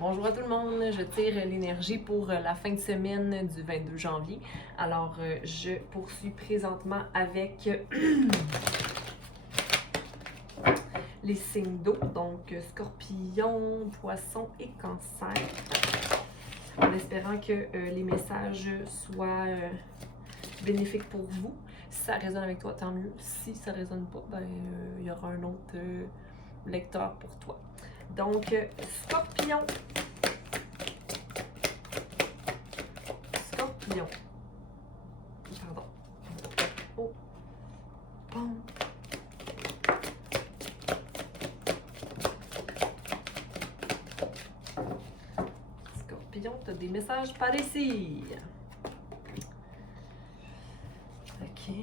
Bonjour à tout le monde, je tire l'énergie pour la fin de semaine du 22 janvier. Alors, je poursuis présentement avec les signes d'eau, donc Scorpion, Poisson et Cancer, en espérant que les messages soient bénéfiques pour vous. Si ça résonne avec toi, tant mieux. Si ça résonne pas, il y aura un autre lecteur pour toi. Donc, Scorpion. Scorpion. Pardon. Oh. Bon. Scorpion, t'as des messages par ici. Ok.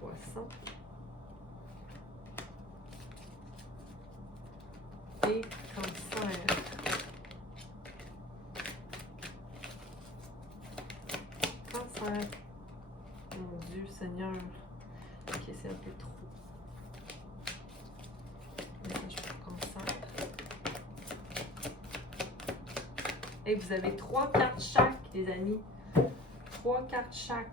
Poisson. Et Cancer. Cancer. Mon Dieu Seigneur. Ok, c'est un peu trop. Message pour Cancer. Et vous avez 3 cartes chaque, les amis. 3 cartes chaque.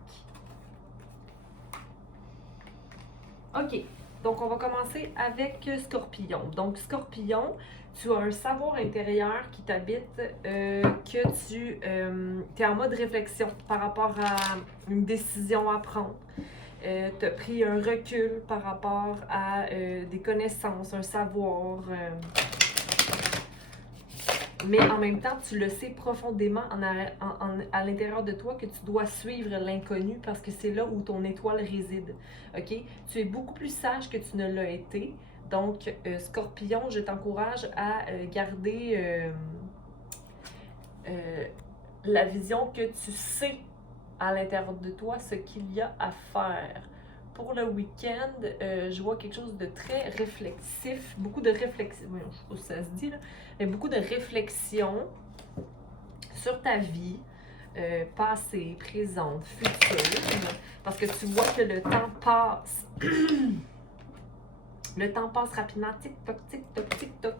Ok, donc on va commencer avec Scorpion. Donc Scorpion, tu as un savoir intérieur qui t'habite, que tu es en mode réflexion par rapport à une décision à prendre. Tu as pris un recul par rapport à des connaissances, un savoir. Mais en même temps, tu le sais profondément à l'intérieur de toi que tu dois suivre l'inconnu parce que c'est là où ton étoile réside. OK? Tu es beaucoup plus sage que tu ne l'as été. Donc, Scorpion, je t'encourage à garder la vision que tu sais à l'intérieur de toi ce qu'il y a à faire. Pour le week-end, je vois quelque chose de très réflexif, beaucoup de réflexion, je sais pas si ça se dit là, mais beaucoup de réflexion sur ta vie, passée, présente, future, parce que tu vois que le temps passe. Le temps passe rapidement, tic-toc, tic-toc, tic-toc.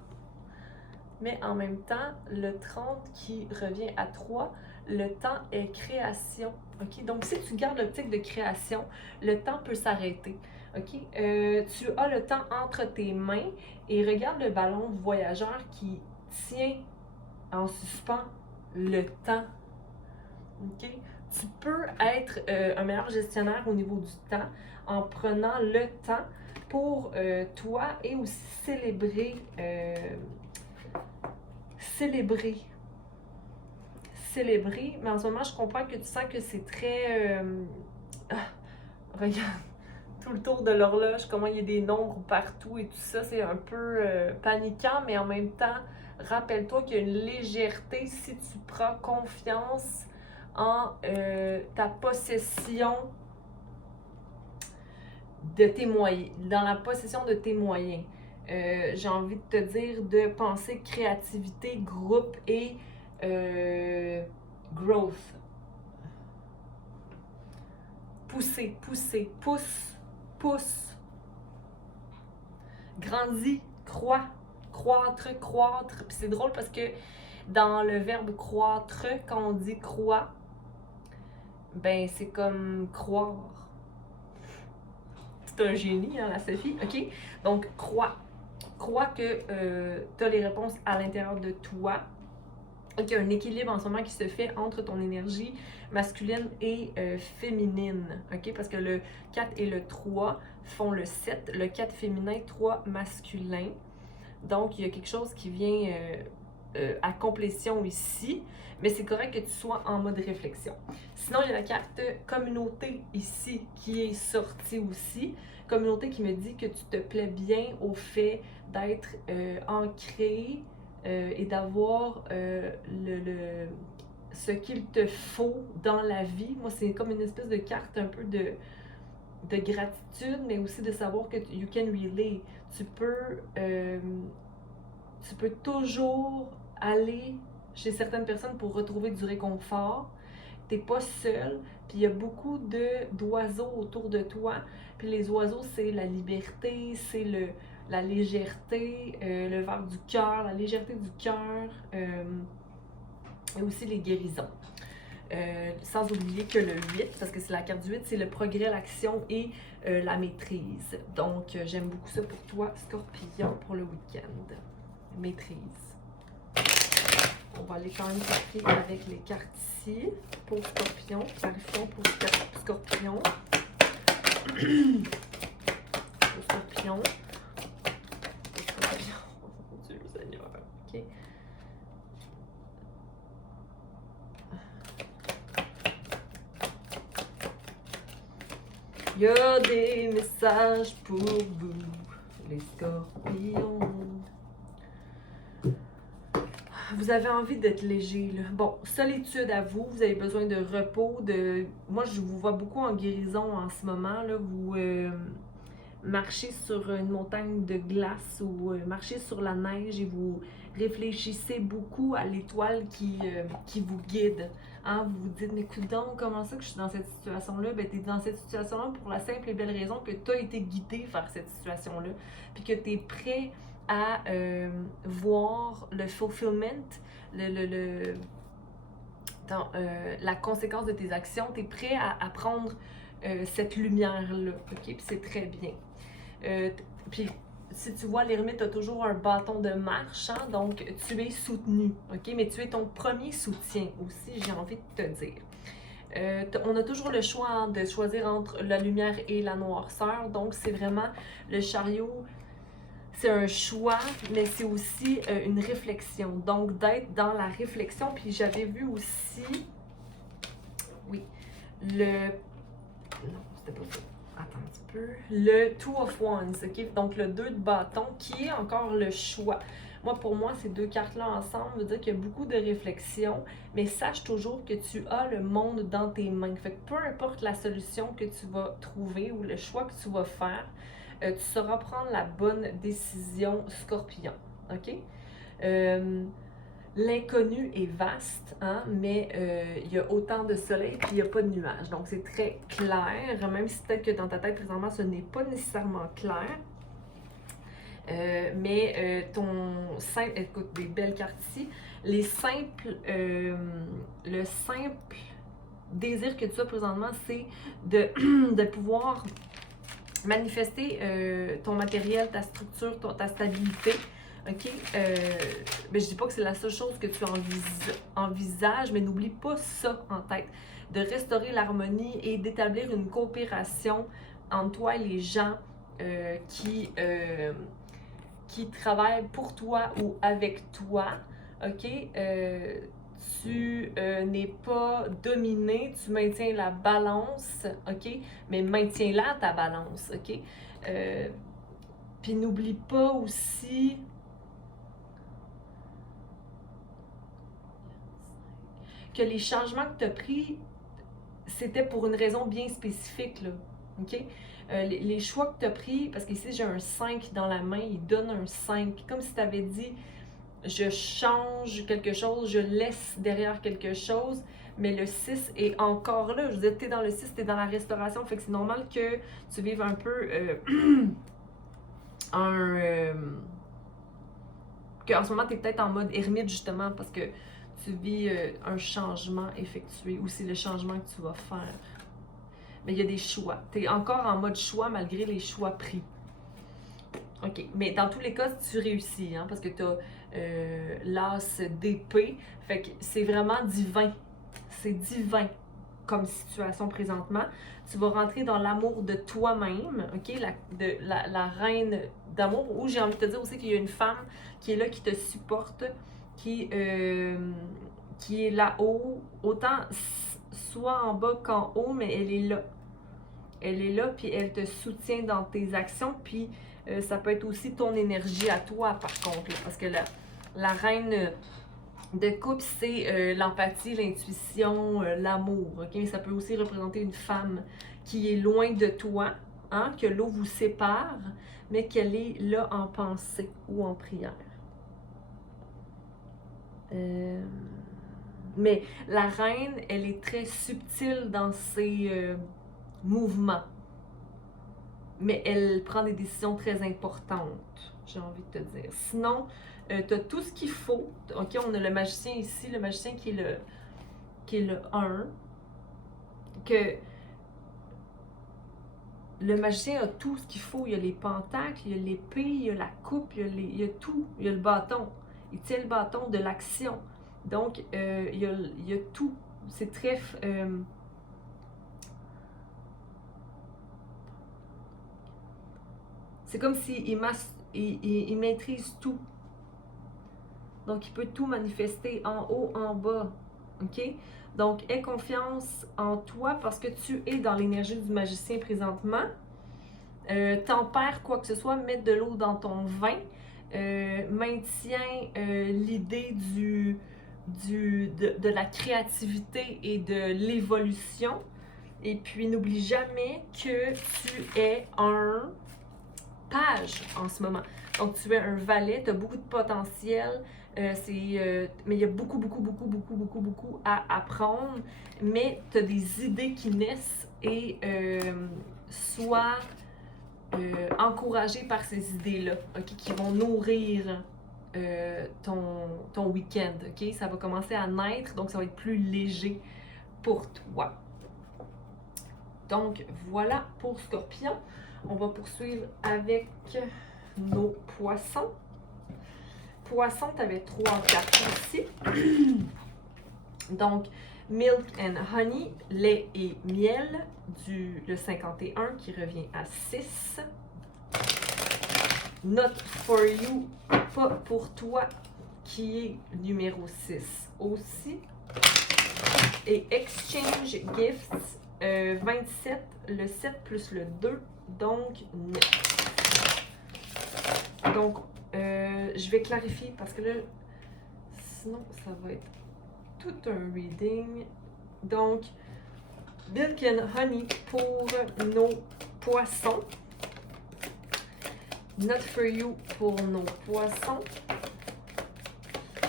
Mais en même temps, le 30 qui revient à 3, le temps est création. OK? Donc, si tu gardes l'optique de création, le temps peut s'arrêter. OK? Tu as le temps entre tes mains et regarde le ballon voyageur qui tient en suspens le temps. OK? Tu peux être un meilleur gestionnaire au niveau du temps en prenant le temps pour toi et aussi célébrer. Célébrer, mais en ce moment, je comprends que tu sens que c'est très... regarde, tout le tour de l'horloge, comment il y a des nombres partout et tout ça, c'est un peu paniquant, mais en même temps, rappelle-toi qu'il y a une légèreté si tu prends confiance en ta possession de tes moyens, dans la possession de tes moyens. J'ai envie de te dire de penser créativité, groupe et growth. Pousser, pousser, pousse, pousse. Grandis, croît, croître, croître. Puis c'est drôle parce que dans le verbe croître, quand on dit croît, ben c'est comme croire. C'est un génie, hein, la Sophie, ok? Donc, crois. Crois que tu as les réponses à l'intérieur de toi. Il y a un équilibre en ce moment qui se fait entre ton énergie masculine et féminine. OK? Parce que le 4 et le 3 font le 7. Le 4 féminin, 3 masculin. Donc, il y a quelque chose qui vient à complétion ici. Mais c'est correct que tu sois en mode réflexion. Sinon, il y a la carte communauté ici qui est sortie aussi. Communauté qui me dit que tu te plais bien au fait d'être ancré et d'avoir ce qu'il te faut dans la vie. Moi, c'est comme une espèce de carte un peu de gratitude, mais aussi de savoir que you can relay. tu peux toujours aller chez certaines personnes pour retrouver du réconfort. T'es pas seul, puis il y a beaucoup d'oiseaux autour de toi. Puis les oiseaux, c'est la liberté, c'est la légèreté, le vers du cœur, la légèreté du cœur, et aussi les guérisons. Sans oublier que le 8, parce que c'est la carte du 8, c'est le progrès, l'action et la maîtrise. Donc, j'aime beaucoup ça pour toi, Scorpion, pour le week-end. Maîtrise. On va aller quand même chercher avec les cartes ici pour Scorpion. Clarification pour Scorpion. Pour Scorpion. Pour Scorpion. Oh Dieu Seigneur. OK. Il y a des messages pour vous, les Scorpions. Vous avez envie d'être léger, là. Bon, solitude à vous, vous avez besoin de repos, Moi, je vous vois beaucoup en guérison en ce moment, là. Vous marchez sur une montagne de glace ou marchez sur la neige et vous réfléchissez beaucoup à l'étoile qui vous guide. Hein? Vous vous dites, mais écoute donc, comment ça que je suis dans cette situation-là? Ben, tu es dans cette situation-là pour la simple et belle raison que tu as été guidé vers cette situation-là. Puis que tu es prêt à voir le fulfillment, la conséquence de tes actions. Tu es prêt à prendre cette lumière-là. OK? Puis c'est très bien. Puis si tu vois, l'ermite a toujours un bâton de marche, hein, donc tu es soutenu, OK? Mais tu es ton premier soutien aussi, j'ai envie de te dire. On a toujours le choix, hein, de choisir entre la lumière et la noirceur, donc c'est vraiment le chariot, c'est un choix, mais c'est aussi une réflexion, donc d'être dans la réflexion. Puis j'avais vu aussi, oui, non, c'était pas ça. Attends un petit peu. Le Two of Wands, ok? Donc le 2 de bâton, qui est encore le choix. Moi, pour moi, ces deux cartes-là ensemble veut dire qu'il y a beaucoup de réflexion, mais sache toujours que tu as le monde dans tes mains. Fait que peu importe la solution que tu vas trouver ou le choix que tu vas faire, tu sauras prendre la bonne décision, Scorpion. OK? L'inconnu est vaste, hein, mais il y a autant de soleil puis il n'y a pas de nuages. Donc, c'est très clair, même si peut-être que dans ta tête, présentement, ce n'est pas nécessairement clair. Mais ton simple, écoute, des belles cartes ici. Le simple désir que tu as présentement, c'est de pouvoir manifester ton matériel, ta structure, ta stabilité. OK? Mais je dis pas que c'est la seule chose que tu envisages, mais n'oublie pas ça en tête. De restaurer l'harmonie et d'établir une coopération entre toi et les gens qui travaillent pour toi ou avec toi. OK? Tu n'es pas dominé, tu maintiens la balance, OK? Mais maintiens-la, ta balance, OK? Puis n'oublie pas aussi que les changements que tu as pris, c'était pour une raison bien spécifique, là, OK? Les choix que tu as pris, parce qu'ici j'ai un 5 dans la main, il donne un 5, comme si tu avais dit je change quelque chose, je laisse derrière quelque chose, mais le 6 est encore là. Je veux dire, t'es dans le 6, t'es dans la restauration, fait que c'est normal que tu vives un peu qu'en ce moment, t'es peut-être en mode ermite, justement, parce que tu vis un changement effectué, ou c'est le changement que tu vas faire. Mais il y a des choix. T'es encore en mode choix malgré les choix pris. OK. Mais dans tous les cas, tu réussis, hein, parce que tu as l'as d'épée. Fait que c'est vraiment divin. C'est divin comme situation présentement. Tu vas rentrer dans l'amour de toi-même, OK? La reine d'amour. Ou j'ai envie de te dire aussi qu'il y a une femme qui est là, qui te supporte, qui est là-haut. Autant soit en bas qu'en haut, mais elle est là. Elle est là, puis elle te soutient dans tes actions, puis ça peut être aussi ton énergie à toi, par contre, là, parce que la reine de coupe, c'est l'empathie, l'intuition, l'amour, ok? Mais ça peut aussi représenter une femme qui est loin de toi, hein? Que l'eau vous sépare, mais qu'elle est là en pensée ou en prière. Mais la reine, elle est très subtile dans ses mouvements. Mais elle prend des décisions très importantes, j'ai envie de te dire. Sinon, tu as tout ce qu'il faut. OK, on a le magicien ici, le magicien qui est le 1. Que le magicien a tout ce qu'il faut. Il y a les pentacles, il y a l'épée, il y a la coupe, il y a tout. Il y a le bâton. Il tient le bâton de l'action. Donc, il y a tout. C'est très... c'est comme s'il il maîtrise tout. Donc, il peut tout manifester en haut, en bas. OK? Donc, aie confiance en toi parce que tu es dans l'énergie du magicien présentement. Tempère quoi que ce soit, mets de l'eau dans ton vin. Maintiens l'idée de la créativité et de l'évolution. Et puis, n'oublie jamais que tu es un page en ce moment. Donc, tu es un valet, tu as beaucoup de potentiel, mais il y a beaucoup à apprendre, mais tu as des idées qui naissent et sois encouragé par ces idées-là, okay, qui vont nourrir ton week-end. Okay? Ça va commencer à naître, donc ça va être plus léger pour toi. Donc, voilà pour Scorpion. On va poursuivre avec nos poissons. Poisson, tu avais 3 cartes ici. Donc, Milk and Honey, lait et miel, le 51 qui revient à 6. Not for you, pas pour toi, qui est numéro 6 aussi. Et Exchange Gifts, 27, le 7 plus le 2, donc 9. Donc, je vais clarifier parce que là, sinon, ça va être tout un reading. Donc, Milk and Honey pour nos poissons. Not for you pour nos poissons.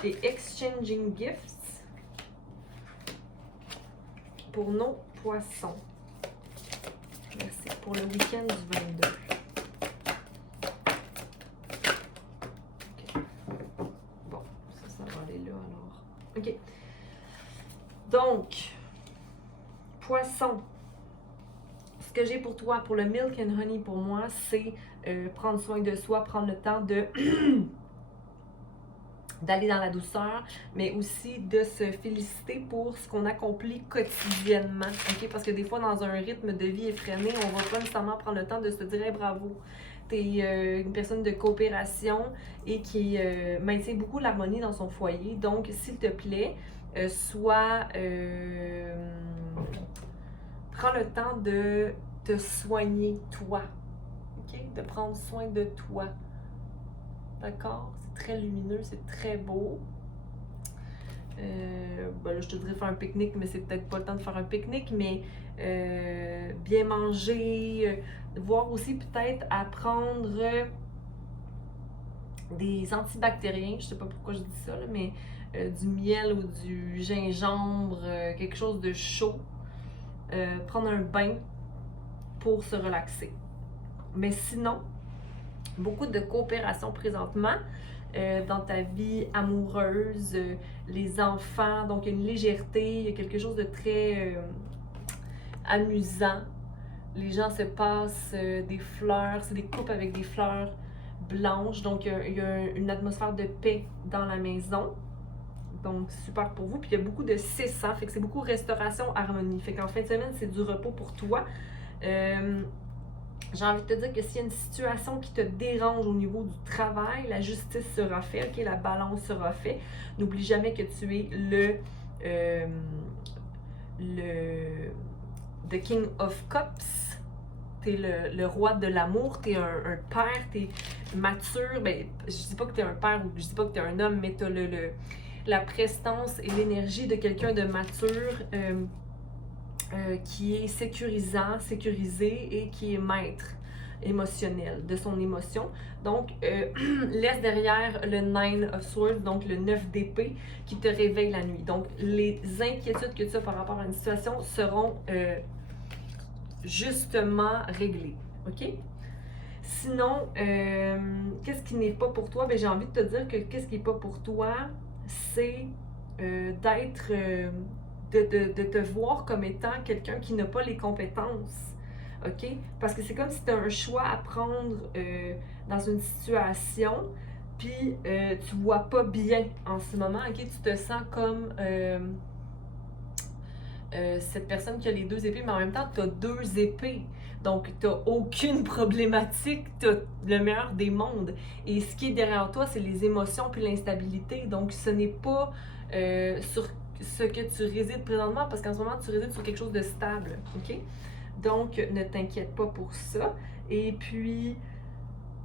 Et Exchanging Gifts pour nos poissons. Merci pour le week-end du 22. Okay. Bon, ça va aller là alors. OK. Donc, poisson. Ce que j'ai pour toi, pour le Milk and Honey, pour moi, c'est prendre soin de soi, prendre le temps de d'aller dans la douceur, mais aussi de se féliciter pour ce qu'on accomplit quotidiennement. Okay? Parce que des fois, dans un rythme de vie effréné, on va pas nécessairement prendre le temps de se dire hey, bravo. Tu es une personne de coopération et qui maintient beaucoup l'harmonie dans son foyer. Donc, s'il te plaît, prends le temps de te soigner toi. Okay? De prendre soin de toi. D'accord? C'est très lumineux, c'est très beau. Ben là, je te dirais faire un pique-nique, mais c'est peut-être pas le temps de faire un pique-nique, mais bien manger, voir aussi peut-être apprendre des antibactériens, je sais pas pourquoi je dis ça, là, mais du miel ou du gingembre, quelque chose de chaud. Prendre un bain pour se relaxer. Mais sinon, beaucoup de coopération présentement dans ta vie amoureuse, les enfants, donc il y a une légèreté, il y a quelque chose de très amusant. Les gens se passent des fleurs, c'est des coupes avec des fleurs blanches, donc il y a une atmosphère de paix dans la maison. Donc, super pour vous. Puis, il y a beaucoup de 6, hein? Fait que c'est beaucoup restauration, harmonie. Fait qu'en fin de semaine, c'est du repos pour toi. J'ai envie de te dire que s'il y a une situation qui te dérange au niveau du travail, la justice sera faite, okay? La balance sera faite. N'oublie jamais que tu es The King of Cups. Tu es le roi de l'amour, tu es un père, tu es mature. Ben, je dis pas que tu es un père ou je dis pas que tu es un homme, mais tu as la prestance et l'énergie de quelqu'un de mature qui est sécurisé et qui est maître. émotionnel, de son émotion. Donc, laisse derrière le 9 of Swords, donc le 9 d'épée, qui te réveille la nuit. Donc, les inquiétudes que tu as par rapport à une situation seront justement réglées. OK? Sinon, qu'est-ce qui n'est pas pour toi? Ben, j'ai envie de te dire que qu'est-ce qui n'est pas pour toi, c'est d'être, de te voir comme étant quelqu'un qui n'a pas les compétences. OK? Parce que c'est comme si tu as un choix à prendre dans une situation, puis tu vois pas bien en ce moment. OK? Tu te sens comme cette personne qui a les deux épées, mais en même temps, tu as deux épées. Donc, tu n'as aucune problématique, tu as le meilleur des mondes. Et ce qui est derrière toi, c'est les émotions puis l'instabilité. Donc, ce n'est pas sur ce que tu résides présentement, parce qu'en ce moment, tu résides sur quelque chose de stable. OK? Donc, ne t'inquiète pas pour ça. Et puis,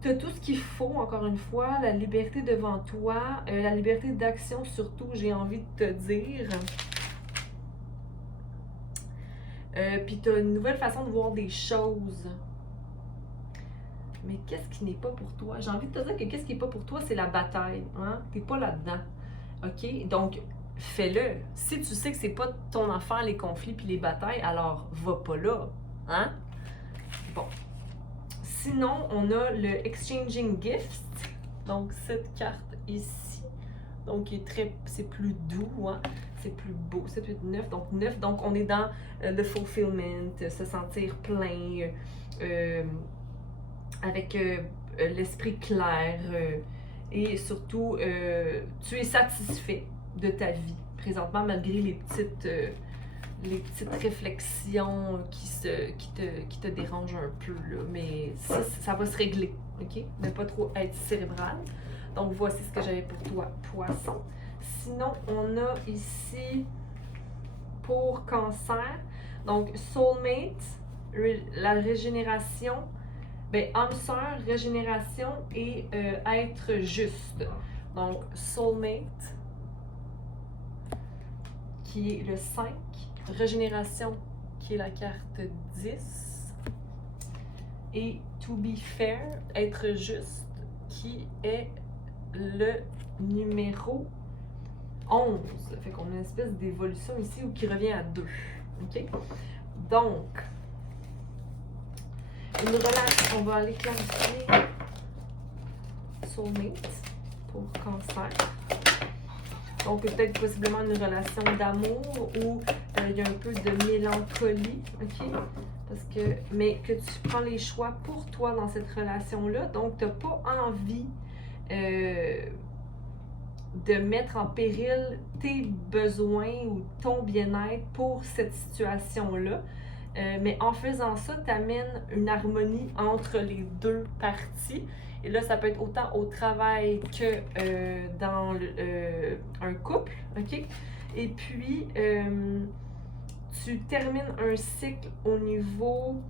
tu as tout ce qu'il faut, encore une fois, la liberté devant toi, la liberté d'action surtout, j'ai envie de te dire. Puis tu as une nouvelle façon de voir des choses. Mais qu'est-ce qui n'est pas pour toi? J'ai envie de te dire que qu'est-ce qui n'est pas pour toi, c'est la bataille. Hein? Tu n'es pas là-dedans. OK? Donc, fais-le. Si tu sais que c'est pas ton affaire, les conflits puis les batailles, alors va pas là. Hein? Bon. Sinon, on a le Exchanging Gifts. Donc, cette carte ici. Donc, c'est plus doux, hein? C'est plus beau. 7, 8, 9. Donc, 9. Donc, on est dans le fulfillment, se sentir plein, avec l'esprit clair. Et surtout, tu es satisfait de ta vie présentement, malgré les petites réflexions qui te dérangent un peu. Là. Mais ça va se régler. OK? Ne pas trop être cérébral. Donc, voici ce que j'avais pour toi, Poisson. Sinon, on a ici, pour Cancer, donc Soulmate, la régénération, âme sœur, régénération et être juste. Donc, Soulmate, qui est le 5, régénération, qui est la carte 10, et To Be Fair, être juste, qui est le numéro 11. Fait qu'on a une espèce d'évolution ici qui revient à 2. OK? Donc, une relation, on va aller clarifier Soulmate pour Cancer. Donc, peut-être possiblement une relation d'amour où il y a un peu de mélancolie, OK? Mais que tu prends les choix pour toi dans cette relation-là. Donc, tu n'as pas envie de mettre en péril tes besoins ou ton bien-être pour cette situation-là. Mais en faisant ça, tu amènes une harmonie entre les deux parties. Et là, ça peut être autant au travail que dans un couple, OK? Et puis, tu termines un cycle au niveau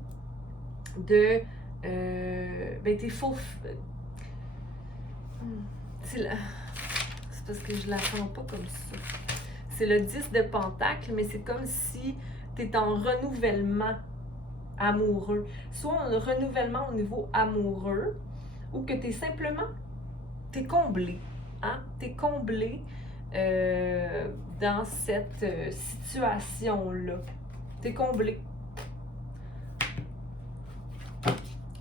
de tes faux... C'est parce que je la sens pas comme ça. C'est le 10 de Pentacle, mais c'est comme si tu es en renouvellement amoureux. Soit un renouvellement au niveau amoureux, ou que tu es simplement, t'es comblé. Hein? Tu es comblé dans cette situation-là. Tu es comblé.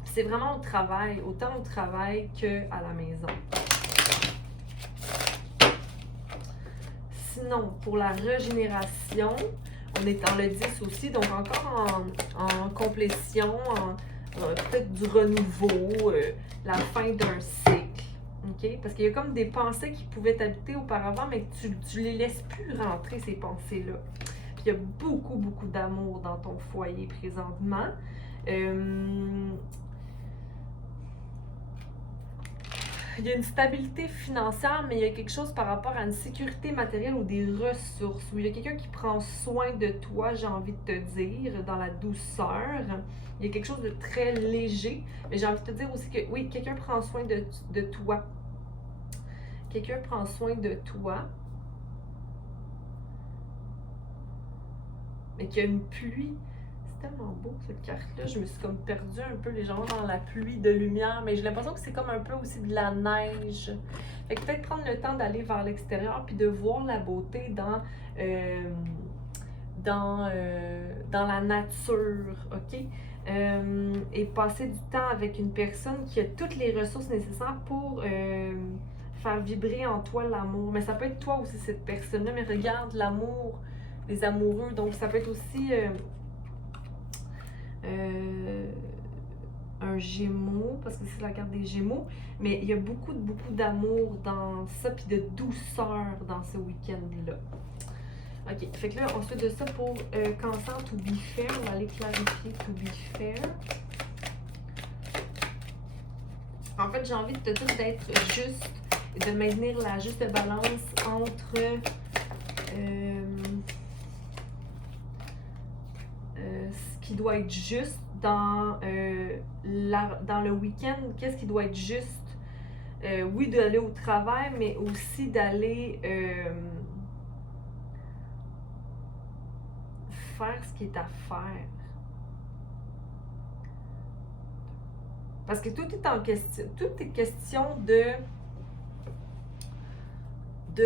C'est vraiment au travail, autant au travail qu'à la maison. Sinon, pour la régénération, on est dans le 10 aussi, donc encore en complétion, peut-être du renouveau, la fin d'un cycle. Okay? Parce qu'il y a comme des pensées qui pouvaient t'habiter auparavant, mais que tu les laisses plus rentrer, ces pensées-là. Puis il y a beaucoup, beaucoup d'amour dans ton foyer présentement. Il y a une stabilité financière, mais il y a quelque chose par rapport à une sécurité matérielle ou des ressources, où il y a quelqu'un qui prend soin de toi, j'ai envie de te dire, dans la douceur. Il y a quelque chose de très léger, mais j'ai envie de te dire aussi que oui, quelqu'un prend soin de toi. Quelqu'un prend soin de toi, mais qu'il y a une pluie. tellement beau cette carte-là. Je me suis comme perdue un peu légèrement dans la pluie de lumière, mais j'ai l'impression que c'est comme un peu aussi de la neige. Fait que peut-être prendre le temps d'aller vers l'extérieur puis de voir la beauté dans la nature, ok? Et passer du temps avec une personne qui a toutes les ressources nécessaires pour faire vibrer en toi l'amour. Mais ça peut être toi aussi, cette personne-là, mais regarde l'amour, les amoureux. Donc, ça peut être aussi un Gémeaux, parce que c'est la carte des Gémeaux, mais il y a beaucoup d'amour dans ça, puis de douceur dans ce week-end-là. Ok, fait que là, ensuite de ça, pour Cancer, to be fair, on va aller clarifier to be fair. En fait, j'ai envie de te dire d'être juste et de maintenir la juste balance entre ce qui doit être juste dans le week-end, qu'est-ce qui doit être juste. Oui, d'aller au travail, mais aussi d'aller faire ce qui est à faire. Parce que tout est question de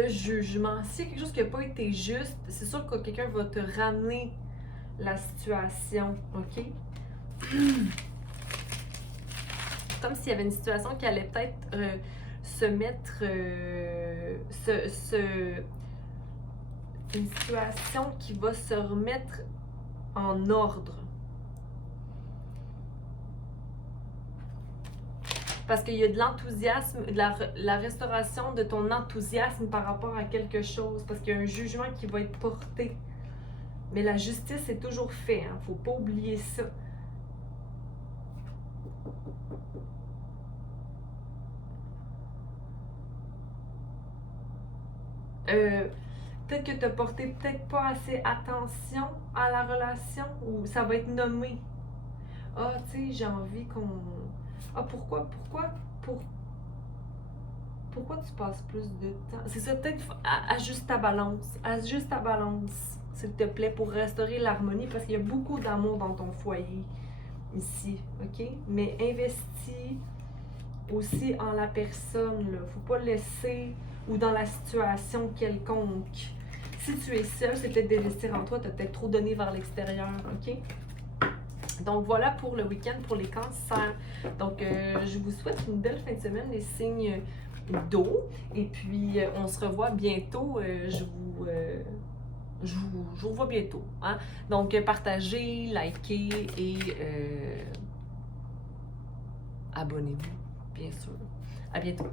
jugement. S'il y a quelque chose qui n'a pas été juste, c'est sûr que quelqu'un va te ramener la situation, ok? Comme s'il y avait une situation qui allait peut-être se mettre... une situation qui va se remettre en ordre. Parce qu'il y a de l'enthousiasme, de la restauration de ton enthousiasme par rapport à quelque chose. Parce qu'il y a un jugement qui va être porté. Mais la justice est toujours faite, hein? Faut pas oublier ça. Peut-être que tu n'as porté peut-être pas assez attention à la relation ou ça va être nommé. Ah, tu sais, j'ai envie qu'on... Ah, pourquoi tu passes plus de temps? C'est ça, peut-être ajuste ta balance. Ajuste ta balance, s'il te plaît, pour restaurer l'harmonie parce qu'il y a beaucoup d'amour dans ton foyer ici, ok? Mais investis aussi en la personne, là. Faut pas laisser... ou dans la situation quelconque. Si tu es seul, c'est peut-être d'investir en toi, tu as peut-être trop donné vers l'extérieur, ok? Donc voilà pour le week-end pour les cancers. Donc je vous souhaite une belle fin de semaine, les signes d'eau. Et puis on se revoit bientôt. Je vous revois bientôt. Hein? Donc partagez, likez et abonnez-vous, bien sûr. À bientôt.